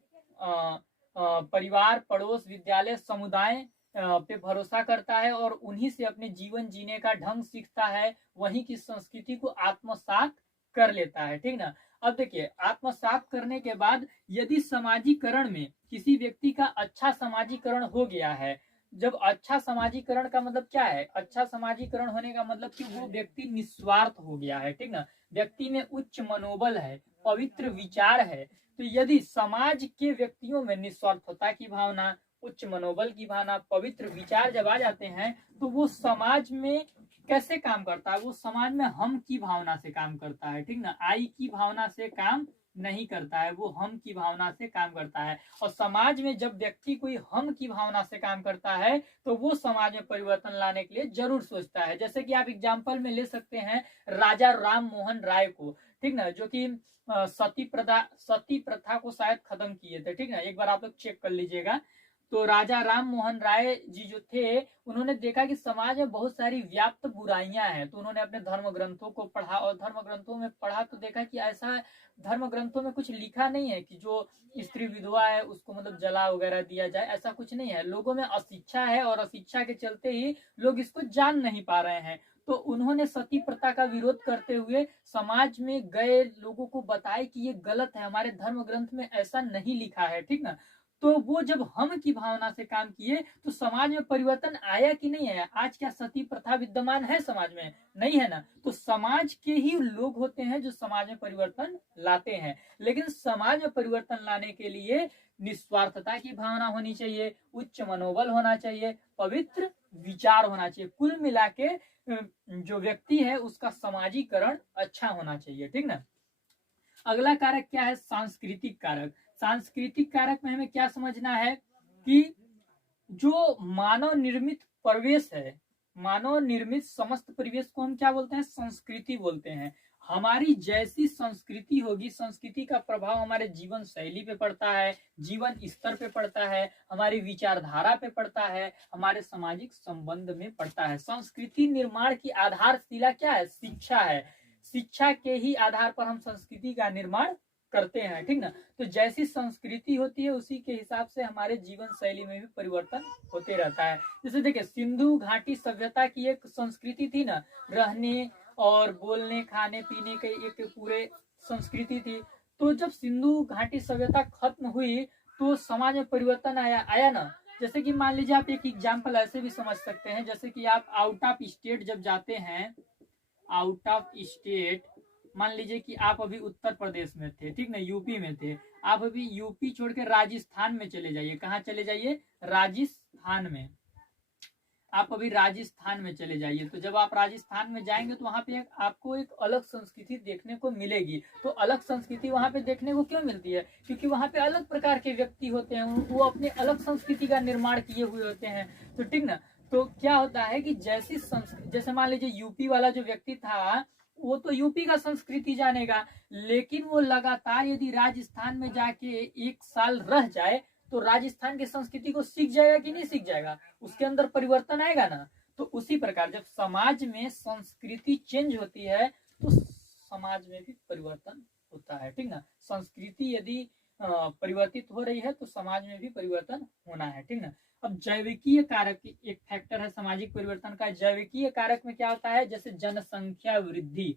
परिवार, पड़ोस, विद्यालय, समुदाय पे भरोसा करता है और उन्हीं से अपने जीवन जीने का ढंग सीखता है, वहीं की संस्कृति को आत्मसात कर लेता है। ठीक ना। अब देखिए, आत्मसात करने के बाद यदि समाजीकरण में किसी व्यक्ति का अच्छा समाजीकरण हो गया है, जब अच्छा समाजीकरण का मतलब क्या है, अच्छा समाजीकरण होने का मतलब कि वो व्यक्ति निस्वार्थ हो गया है। ठीक ना। व्यक्ति में उच्च मनोबल है, पवित्र विचार है। तो यदि समाज के व्यक्तियों में निस्वार्थता की भावना, उच्च मनोबल की भावना, पवित्र विचार जब आ जाते हैं, तो वो समाज में कैसे काम करता है, वो समाज में हम की भावना से काम करता है। ठीक ना। आई की भावना से काम नहीं करता है, वो हम की भावना से काम करता है। और समाज में जब व्यक्ति कोई हम की भावना से काम करता है, तो वो समाज में परिवर्तन लाने के लिए जरूर सोचता है। जैसे कि आप एग्जाम्पल में ले सकते हैं राजा राम मोहन राय को। ठीक ना। जो कि सती प्रथा को शायद खत्म किए थे। ठीक ना। एक बार आप लोग चेक कर लीजिएगा। तो राजा राम मोहन राय जी जो थे, उन्होंने देखा कि समाज में बहुत सारी व्याप्त बुराइयां हैं, तो उन्होंने अपने धर्म ग्रंथों को पढ़ा और धर्म ग्रंथों में पढ़ा तो देखा कि ऐसा धर्म ग्रंथों में कुछ लिखा नहीं है कि जो स्त्री विधवा है उसको मतलब जला वगैरह दिया जाए, ऐसा कुछ नहीं है। लोगों में अशिक्षा है और अशिक्षा के चलते ही लोग इसको जान नहीं पा रहे हैं। तो उन्होंने सती प्रथा का विरोध करते हुए समाज में गए, लोगों को बताए कि ये गलत है, हमारे धर्म ग्रंथ में ऐसा नहीं लिखा है। ठीक ना। तो वो जब हम की भावना से काम किए तो समाज में परिवर्तन आया कि नहीं आया। आज क्या सती प्रथा विद्यमान है समाज में? नहीं है ना। तो समाज के ही लोग होते हैं जो समाज में परिवर्तन लाते हैं। लेकिन समाज में परिवर्तन लाने के लिए निस्वार्थता की भावना होनी चाहिए, उच्च मनोबल होना चाहिए, पवित्र विचार होना चाहिए। कुल मिला के जो व्यक्ति है उसका समाजीकरण अच्छा होना चाहिए। ठीक ना। अगला कारक क्या है? सांस्कृतिक कारक। सांस्कृतिक कारक में हमें क्या समझना है कि जो मानव निर्मित परिवेश है, मानव निर्मित समस्त परिवेश को हम क्या बोलते हैं? संस्कृति बोलते हैं। हमारी जैसी संस्कृति होगी, संस्कृति का प्रभाव हमारे जीवन शैली पे पड़ता है, जीवन स्तर पे पड़ता है, हमारी विचारधारा पे पड़ता है, हमारे सामाजिक संबंध में पड़ता है। संस्कृति निर्माण की आधारशिला क्या है? शिक्षा है। शिक्षा के ही आधार पर हम संस्कृति का निर्माण करते हैं। ठीक ना। तो जैसी संस्कृति होती है उसी के हिसाब से हमारे जीवन शैली में भी परिवर्तन होते रहता है। जैसे देखिए, सिंधु घाटी सभ्यता की एक संस्कृति थी ना, रहने और बोलने, खाने पीने के एक पूरे संस्कृति थी। तो जब सिंधु घाटी सभ्यता खत्म हुई तो समाज में परिवर्तन आया ना। जैसे कि मान लीजिए, आप एक एग्जाम्पल ऐसे भी समझ सकते हैं, जैसे कि आप आउट ऑफ स्टेट जब जाते हैं, आउट ऑफ स्टेट, मान लीजिए कि आप अभी उत्तर प्रदेश में थे, ठीक ना, यूपी में थे, आप अभी यूपी छोड़ के राजस्थान में चले जाइए। कहाँ चले जाइए? राजस्थान में। आप अभी राजस्थान में चले जाइए। तो जब आप राजस्थान में जाएंगे तो वहां पे आपको एक अलग संस्कृति देखने को मिलेगी। तो अलग संस्कृति वहां पे देखने को क्यों मिलती है? क्योंकि वहां पे अलग प्रकार के व्यक्ति होते हैं, वो अपने अलग संस्कृति का निर्माण किए हुए होते हैं। तो ठीक ना। तो क्या होता है कि जैसे मान लीजिए यूपी वाला जो व्यक्ति था, वो तो यूपी का संस्कृति जानेगा, लेकिन वो लगातार यदि राजस्थान में जाके 1 साल रह जाए तो राजस्थान की संस्कृति को सीख जाएगा कि नहीं सीख जाएगा? उसके अंदर परिवर्तन आएगा ना। तो उसी प्रकार जब समाज में संस्कृति चेंज होती है तो समाज में भी परिवर्तन होता है। ठीक ना। संस्कृति यदि परिवर्तित हो रही है तो समाज में भी परिवर्तन होना है। ठीक ना। अब जैविकीय कारक एक फैक्टर है सामाजिक परिवर्तन का। जैविकीय कारक में क्या होता है? जैसे जनसंख्या वृद्धि।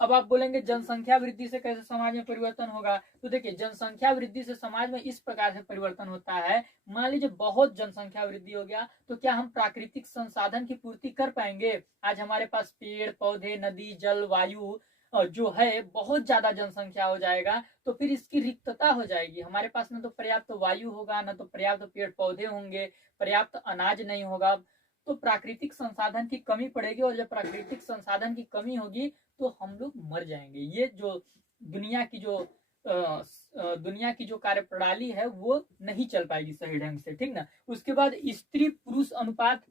अब आप बोलेंगे जनसंख्या वृद्धि से कैसे समाज में परिवर्तन होगा? तो देखिए, जनसंख्या वृद्धि से समाज में इस प्रकार से परिवर्तन होता है। मान लीजिए बहुत जनसंख्या वृद्धि हो गया तो क्या हम प्राकृतिक संसाधन की पूर्ति कर पाएंगे? आज हमारे पास पेड़ पौधे, नदी, जल, वायु जो है, बहुत ज्यादा जनसंख्या हो जाएगा तो फिर इसकी रिक्तता हो जाएगी। हमारे पास न तो पर्याप्त वायु होगा, न तो पर्याप्त पेड़ पौधे होंगे, पर्याप्त अनाज नहीं होगा, तो प्राकृतिक संसाधन की कमी पड़ेगी। और जब प्राकृतिक संसाधन की कमी होगी तो हम लोग मर जाएंगे। ये जो दुनिया की जो कार्य प्रणाली है वो नहीं चल पाएगी सही ढंग से। ठीक ना। उसके बाद स्त्री पुरुष अनुपात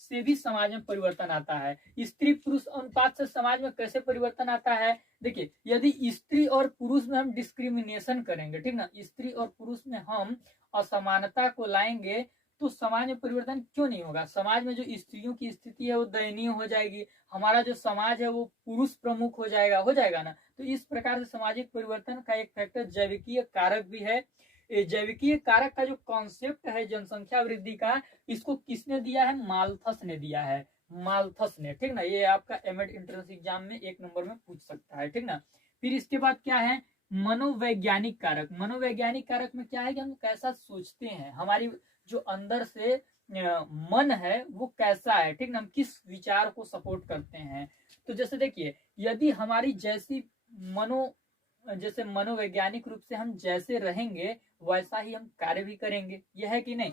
से भी समाज में परिवर्तन आता है। स्त्री पुरुष अनुपात से समाज में कैसे परिवर्तन आता है? देखिए, यदि स्त्री और पुरुष में हम डिस्क्रिमिनेशन करेंगे, ठीक ना, स्त्री और पुरुष में हम असमानता को लाएंगे, तो समाज में परिवर्तन क्यों नहीं होगा? समाज में जो स्त्रियों की स्थिति है वो दयनीय हो जाएगी, हमारा जो समाज है वो पुरुष प्रमुख हो जाएगा ना। तो इस प्रकार से सामाजिक परिवर्तन का एक फैक्टर जैविकीय कारक भी है। जैविकीय कारक का जो कॉन्सेप्ट है जनसंख्या वृद्धि का, इसको किसने दिया है? माल्थस ने दिया है, माल्थस ने, ठीक ना। ये आपका एमएड एंट्रेंस एग्जाम में 1 नंबर में पूछ सकता है, ठीक ना। फिर इसके बाद क्या है? मनोवैज्ञानिक कारक। मनोवैज्ञानिक कारक में क्या है कि हम कैसा सोचते हैं, हमारी जो अंदर से मन है वो कैसा है, ठीक ना, हम किस विचार को सपोर्ट करते हैं। तो जैसे देखिए, यदि हमारी जैसे मनोवैज्ञानिक रूप से हम जैसे रहेंगे वैसा ही हम कार्य भी करेंगे, यह है कि नहीं।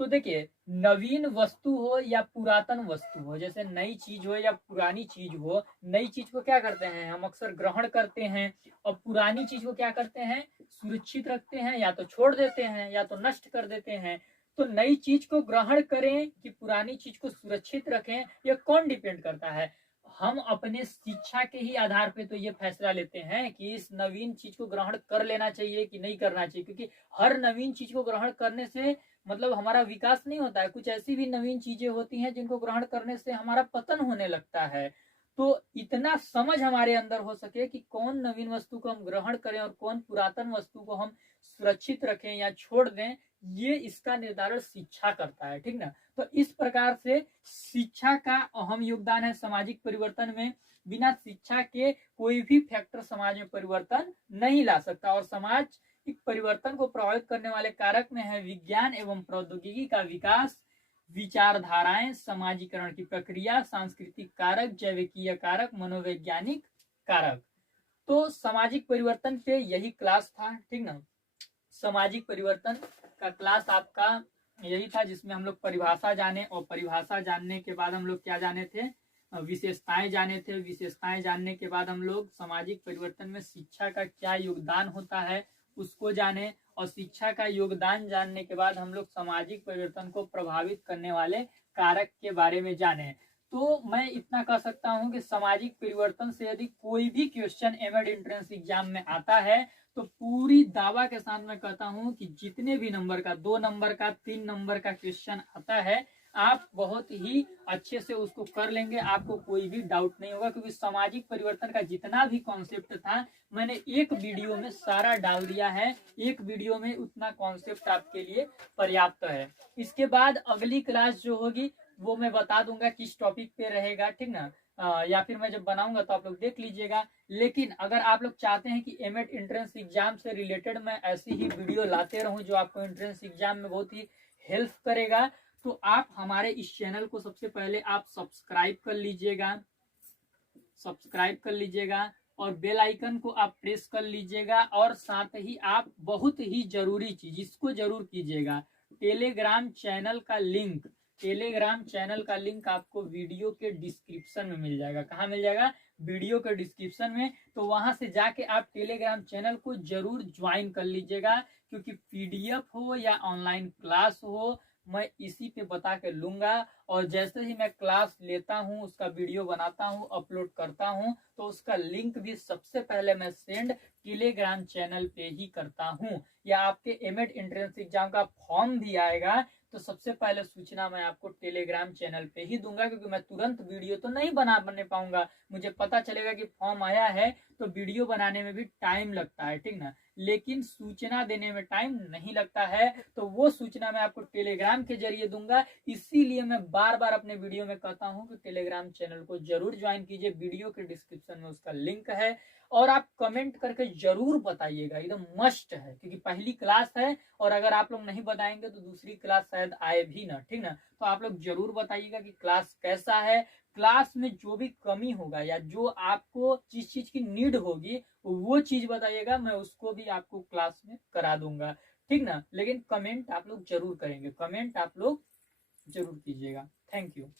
तो देखिए, नवीन वस्तु हो या पुरातन वस्तु हो, जैसे नई चीज हो या पुरानी चीज हो, नई चीज को क्या करते हैं हम अक्सर ग्रहण करते हैं, और पुरानी चीज को क्या करते हैं? सुरक्षित रखते हैं, या तो छोड़ देते हैं या तो नष्ट कर देते हैं। तो नई चीज को ग्रहण करें कि पुरानी चीज को सुरक्षित रखें, यह कौन डिपेंड करता है? हम अपने शिक्षा के ही आधार पे तो ये फैसला लेते हैं कि इस नवीन चीज को ग्रहण कर लेना चाहिए कि नहीं करना चाहिए, क्योंकि हर नवीन चीज को ग्रहण करने से मतलब हमारा विकास नहीं होता है। कुछ ऐसी भी नवीन चीजें होती हैं जिनको ग्रहण करने से हमारा पतन होने लगता है। तो इतना समझ हमारे अंदर हो सके कि कौन नवीन वस्तु को हम ग्रहण करें और कौन पुरातन वस्तु को हम सुरक्षित रखें या छोड़ दें, ये इसका निर्धारण शिक्षा करता है, ठीक ना। तो इस प्रकार से शिक्षा का अहम योगदान है सामाजिक परिवर्तन में। बिना शिक्षा के कोई भी फैक्टर समाज में परिवर्तन नहीं ला सकता। और समाज परिवर्तन को प्रभावित करने वाले कारक में है विज्ञान एवं प्रौद्योगिकी का विकास, विचारधाराएं, समाजीकरण की प्रक्रिया, सांस्कृतिक कारक, जैविकीय कारक, मनोवैज्ञानिक कारक। तो सामाजिक परिवर्तन पे यही क्लास था, ठीक ना। सामाजिक परिवर्तन का क्लास आपका यही था, जिसमें हम लोग परिभाषा जाने, और परिभाषा जानने के बाद हम लोग क्या जाने थे? विशेषताएं जाने थे। विशेषताएं जानने के बाद हम लोग सामाजिक परिवर्तन में शिक्षा का क्या योगदान होता है उसको जाने, और शिक्षा का योगदान जानने के बाद हम लोग सामाजिक परिवर्तन को प्रभावित करने वाले कारक के बारे में जाने। तो मैं इतना कह सकता हूं कि सामाजिक परिवर्तन से यदि कोई भी क्वेश्चन एमएड एंट्रेंस एग्जाम में आता है तो पूरी दावा के साथ मैं कहता हूं कि जितने भी नंबर का, 2 नंबर का, 3 नंबर का क्वेश्चन आता है, आप बहुत ही अच्छे से उसको कर लेंगे, आपको कोई भी डाउट नहीं होगा। क्योंकि सामाजिक परिवर्तन का जितना भी कॉन्सेप्ट था मैंने एक वीडियो में सारा डाल दिया है, एक वीडियो में उतना कॉन्सेप्ट आपके लिए पर्याप्त है। इसके बाद अगली क्लास जो होगी वो मैं बता दूंगा किस टॉपिक पे रहेगा, ठीक ना। या फिर मैं जब बनाऊंगा तो आप लोग देख लीजिएगा। लेकिन अगर आप लोग चाहते हैं कि एमएड एंट्रेंस एग्जाम से रिलेटेड मैं ऐसी ही वीडियो लाते रहूं जो आपको एंट्रेंस एग्जाम में बहुत ही हेल्प करेगा, तो आप हमारे इस चैनल को सबसे पहले आप सब्सक्राइब कर लीजिएगा, और बेल आइकन को आप प्रेस कर लीजिएगा। और साथ ही आप बहुत ही जरूरी चीज इसको जरूर कीजिएगा, टेलीग्राम चैनल का लिंक आपको वीडियो के डिस्क्रिप्शन में मिल जाएगा। कहाँ मिल जाएगा? वीडियो के डिस्क्रिप्शन में। तो वहां से जाके आप टेलीग्राम चैनल को जरूर ज्वाइन कर लीजिएगा, क्योंकि पीडीएफ हो या ऑनलाइन क्लास हो मैं इसी पे बता के लूंगा। और जैसे ही मैं क्लास लेता हूं, उसका वीडियो बनाता हूं, अपलोड करता हूं, तो उसका लिंक भी सबसे पहले मैं सेंड टेलीग्राम चैनल पे ही करता हूं। या आपके एमएड एंट्रेंस एग्जाम का फॉर्म भी आएगा तो सबसे पहले सूचना मैं आपको टेलीग्राम चैनल पे ही दूंगा, क्योंकि मैं तुरंत वीडियो तो नहीं बने पाऊंगा। मुझे पता चलेगा कि फॉर्म आया है तो वीडियो बनाने में भी टाइम लगता है, ठीक ना, लेकिन सूचना देने में टाइम नहीं लगता है। तो वो सूचना मैं आपको टेलीग्राम के जरिए दूंगा। इसीलिए मैं बार बार अपने वीडियो में कहता हूं कि टेलीग्राम चैनल को जरूर ज्वाइन कीजिए, वीडियो के डिस्क्रिप्शन में उसका लिंक है। और आप कमेंट करके जरूर बताइएगा, एकदम मस्ट है, क्योंकि पहली क्लास है और अगर आप लोग नहीं बताएंगे तो दूसरी क्लास शायद आए भी ना, ठीक ना। तो आप लोग जरूर बताइएगा कि क्लास कैसा है, क्लास में जो भी कमी होगा या जो आपको जिस चीज की नीड होगी वो चीज बताइएगा, मैं उसको भी आपको क्लास में करा दूंगा, ठीक ना। लेकिन कमेंट आप लोग जरूर करेंगे, कमेंट आप लोग जरूर कीजिएगा। Thank you.